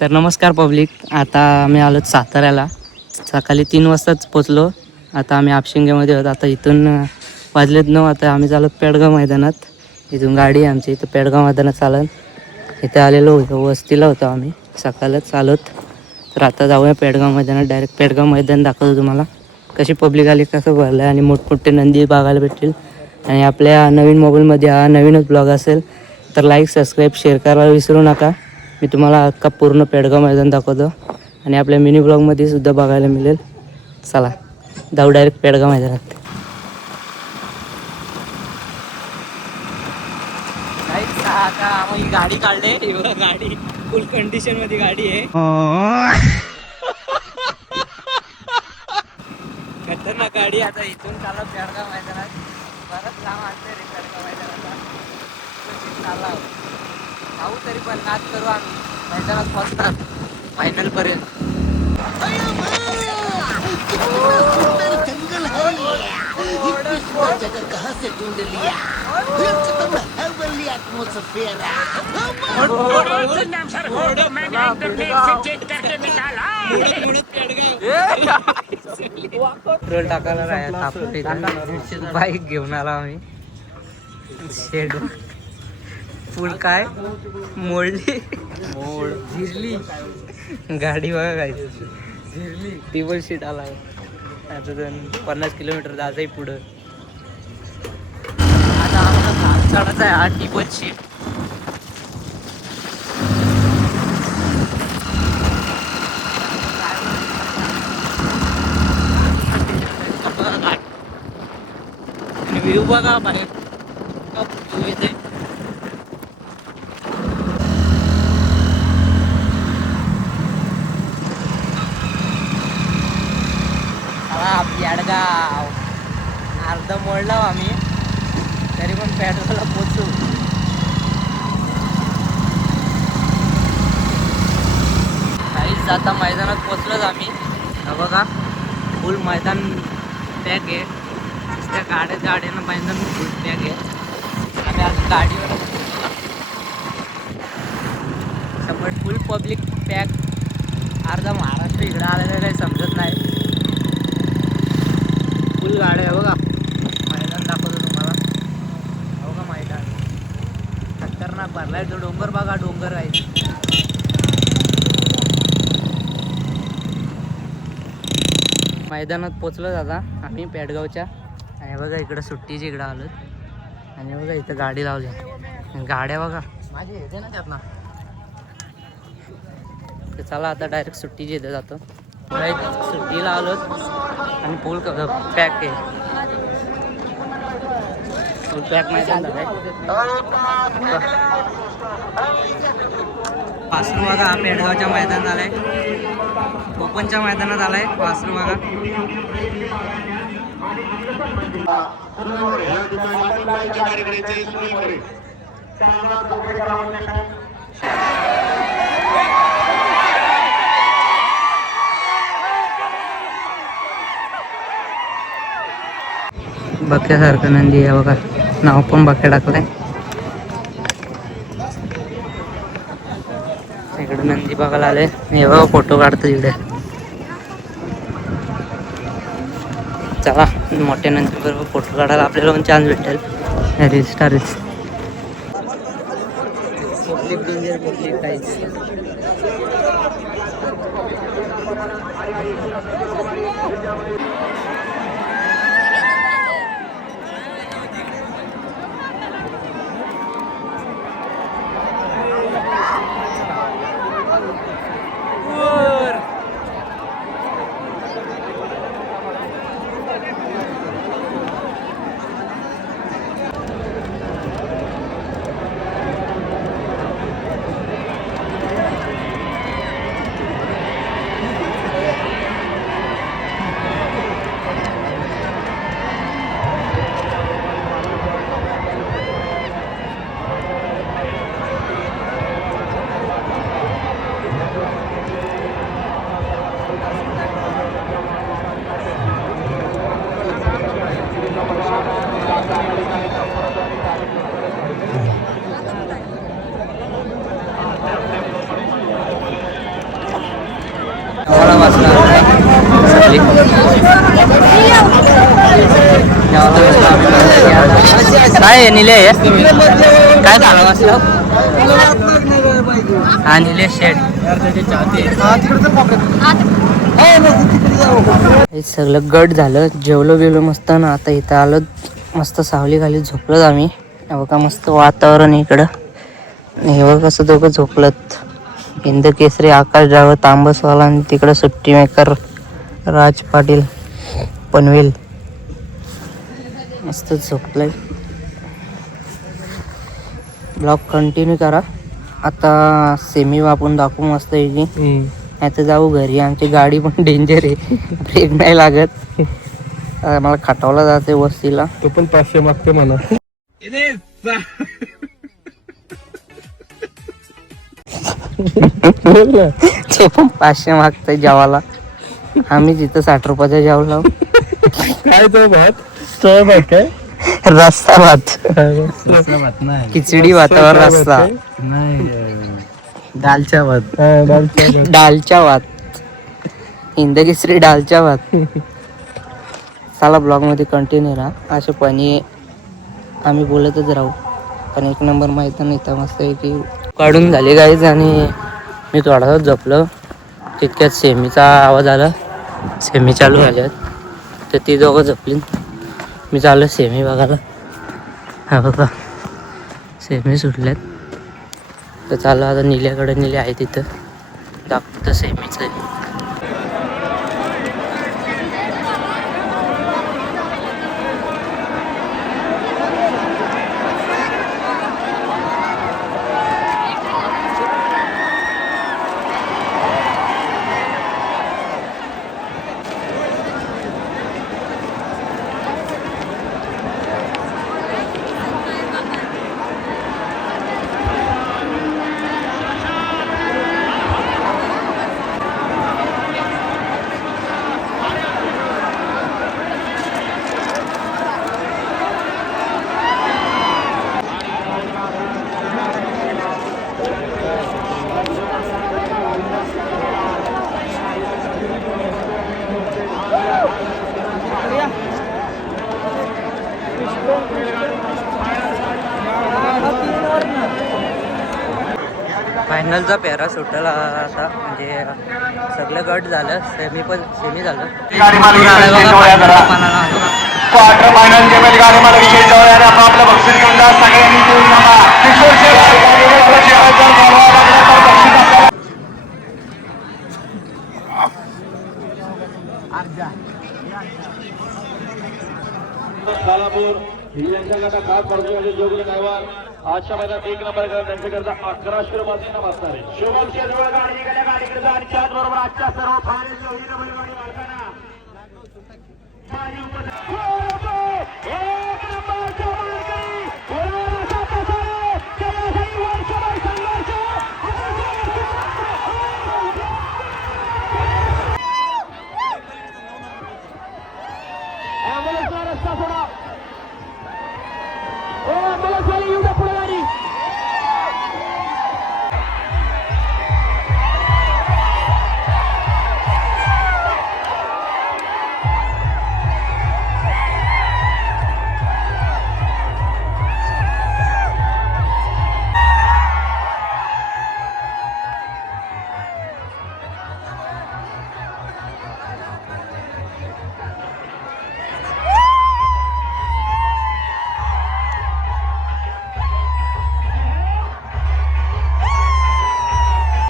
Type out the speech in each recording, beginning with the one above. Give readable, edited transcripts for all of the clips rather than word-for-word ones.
तर नमस्कार पब्लिक. आता आम्ही आलो साताऱ्याला. सकाळी 3 वाजताच पोचलो. आता आम्ही आपशिंगेमध्ये आहोत. आता इथून वाजलेत 9. आता आम्ही चालत पेडगाव मैदानात. इथून गाडी आहे आमची. इथं पेडगाव मैदानात चालत इथे आलेलो होतो. वस्तीला होतो आम्ही सकाळच चालत. तर आता जाऊया पेडगाव मैदानात. डायरेक्ट पेडगाव मैदान दाखवतो तुम्हाला. कशी पब्लिक आली, कसं भरलं आहे आणि मोठमोठे नंदी बघायला भेटतील. आणि आपल्या नवीन मोबाईलमध्ये हा नवीनच ब्लॉग असेल तर लाईक सबस्क्राईब शेअर करायला विसरू नका. मी तुम्हाला अख्खा पूर्ण पेडगाव मैदान दाखवतो आणि आपल्या मिनी ब्लॉगमध्ये सुद्धा बघायला मिळेल. चला जाऊ डायरेक्ट पेडगाव मैदानात. आता आम्ही गाडी काढले. गाडी फुल कंडिशन मध्ये गाडी आहे. खतरनाक गाडी. आता इथून चालत पेडगाव मैदानात. बरंच लांब आणते रे पेडगाव मैदानाला. चालला जाऊ तरी पण नाच करू आम्ही. मैदानात पोहोचतात फायनल पर्यंत. जगह कहां से ढूंढ लिया हेवनली एटमॉस्फेयर पेट्रोल टाकायला राहिला. बाईक घेऊन आला आम्ही. शेड फुल काय मोडली, झिरली गाडी. बघा काय झिरली. टेबल शीट आला. आता 50 किलोमीटर जायचंय पुढं. आता आम्हाला चढायचा आहे हा टेबल शीट. व्ह्यू बघा बाहेर व्ह्यू येते. पेडगाव अर्ध मोडला आम्ही, तरी पण पेडगावला पोचू. काहीच आता मैदानात पोचलोच आम्ही. बघा फुल मैदान पॅक आहे. त्या गाड्यानं मैदान फुल पॅक आहे. आम्ही आज गाडीवर समोर फुल पब्लिक पॅक. अर्धा महाराष्ट्र इकडे आलेलं काही समजत नाही. फुल गाड्या आहे बघा. मैदान दाखवतो तुम्हाला. हो का मैदान खतरनाक भरलाय. तो डोंगर बघा, डोंगर आहे. मैदानात पोचलो आता आम्ही पेडगावच्या. आणि बघा इकडं सुट्टीची इकडं आलो. आणि बघा इथं गाडी लावली. गाड्या बघा माझी येते ना त्यात ना. तर चला आता डायरेक्ट सुट्टीची इथं जातो. सुट्टीला आलो आणि फुल पॅक आहे. फुल पॅक मैदान झालंय. वासरू बघा हा पेडगावच्या मैदानात आलाय. कोकणच्या मैदानात आलाय वासरू बघा. बक्यासारखं नंदी आहे बघा. नाव पण बक्या टाकलंय. इकडे नंदी बघायला आले. हे बघा फोटो काढतो इकडे. चला मोठ्या नंदी बरोबर फोटो काढायला आपल्याला पण चान्स भेटेल. रील्स स्टारील्स काहीच. झाली. काय आहे निले काय झालं असलं हा निलेश शेठ हे सगळं गट झालं. जेवलो बिवलो मस्त ना. आता इथं आलो मस्त सावली खाली झोपलोत आम्ही. बघा मस्त वातावरण इकडं. हे बघ कसं दोघं झोपलत. हिंद केसरी आकाश जावं तांबसवाला आणि तिकडं सुट्टी मेकर राज पाटील पनवेल मस्त झोपलंय. ब्लॉग कंटिन्यू करा. आता सेमी वापरून दाखवू मस्त याची. आता जाऊ घरी. आमची गाडी पण डेंजर आहे. ब्रेक नाही लागत. मला खटावला जाते वस्तीला. तो पण 500 मागते मला. ते पण 500 मागतंय जेवायला. आम्ही तिथं 60 रुपयाचा जेवलो. काय तो भात काय रस्सा भात खिचडी भातावर रस्सा दालच्या भात डालच्या भात हिंद केसरी डालच्या भात. चला ब्लॉग मध्ये कंटिन्यू राहा. असे पाणी आम्ही बोलतच राहू. पण एक नंबर माहिती नाही तर मस्त आहे की काढून झाली गाईज. आणि मी थोडासा झोपलो तितक्यात सेमीचा आवाज आला. सेमी चालू झाल्यात तर ती दोघं झोपली. मी चाललो सेमी बघायला. हा बघा सेमी सुटल्यात. तर चालू आता निल्याकडे निले आहे तिथं दाखवतं सेमीचं आहे. फायनलचा पेरा सुटला आता. म्हणजे सगळं गट झालं. सेमी झालं. क्वार्टर फायनल के बैलगाडी मला विजय जवळ आपलं बक्षीस घेऊन जा. सगळ्यांनी देऊन यांच्याकडे खास पडतो जोगले गायवान आजच्या मैदानात 1 नंबर करा. त्यांच्याकरता 1100 रुपये नाम असणार आहे. शुभमच्या जवळ गाडी निघाल्या. गाडीकडे आणि त्याचबरोबर आजच्या सर्व फायनल जोडी बैलगाडी मालकांना रस्ता सोडा. येऊ द्या पुढे गाडी.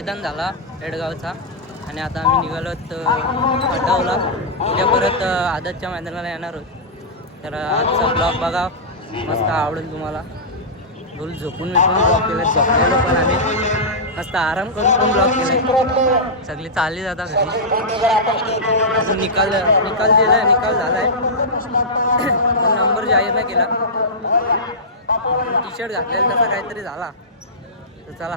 मैदान झाला पेडगावचा. आणि आता आम्ही निघालो खटावला. उद्या परत आदतच्या मैदानाला येणार आहोत. तर आजचा ब्लॉग बघा मस्त आवडेल तुम्हाला. फुल झोपून ब्लॉग केले. झोपलेलो पण आम्ही मस्त आराम करून पण ब्लॉग केले. सगळी चालली जाता घरी. अजून निकाल दिला. निकाल झाला आहे पण नंबर जाहीर नाही केला. टी शर्ट घातलेला तसा काहीतरी झाला. तर चला